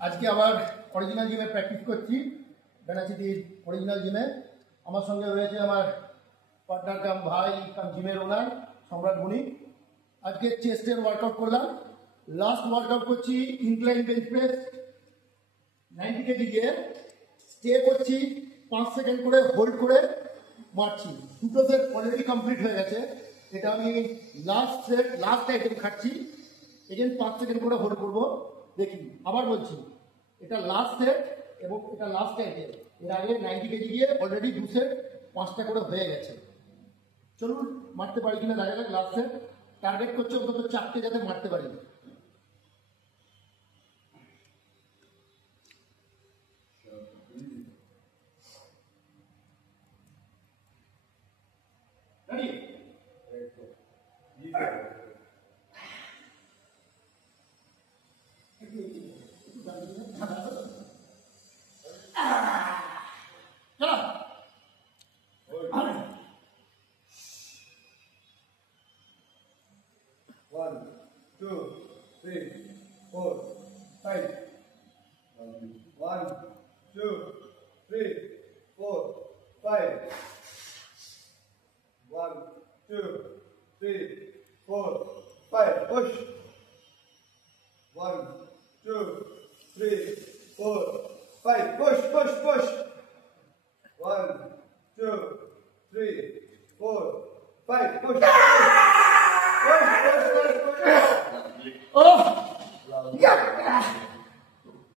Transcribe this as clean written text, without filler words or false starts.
আজকে আবার অরিজিনাল জিমে প্র্যাকটিস করছি, বেনাচিতির অরিজিনাল জিমে। আমার সঙ্গে রয়েছে আমার পার্টনার কাম ভাই কাম জিমের ওনার সম্রাট বণিক। আজকে চেস্টের ওয়ার্কআউট করলাম। লাস্ট ওয়ার্কআউট করছি ইনক্লাইন বেঞ্চ প্রেস 90 কেজি দিয়ে স্টে করছি, 5 সেকেন্ড করে হোল্ড করে মারছি। দুটো সেট অলরেডি কমপ্লিট হয়ে গেছে। এটা আমি লাস্ট সেট লাস্ট আইটেম খাচ্ছি। এগেন 5 সেকেন্ড করে হোল্ড করবো। দেখি, আবার বলছি, এটা লাস্ট সেট এবং এটা লাস্ট আইটেম। এর আগে 90 কেজি দিয়ে অলরেডি 2 সেট 5টা করে হয়ে গেছে। চলুন মারতে পারি কিনা দেখা যাক। লাস্ট সেট টার্গেট করছে অন্তত 4টে যাতে মারতে পারি। Ready? One, two, three, four, five. 1, 2, 3, 4, 5. 1, 2, 3, 4, 5. Push.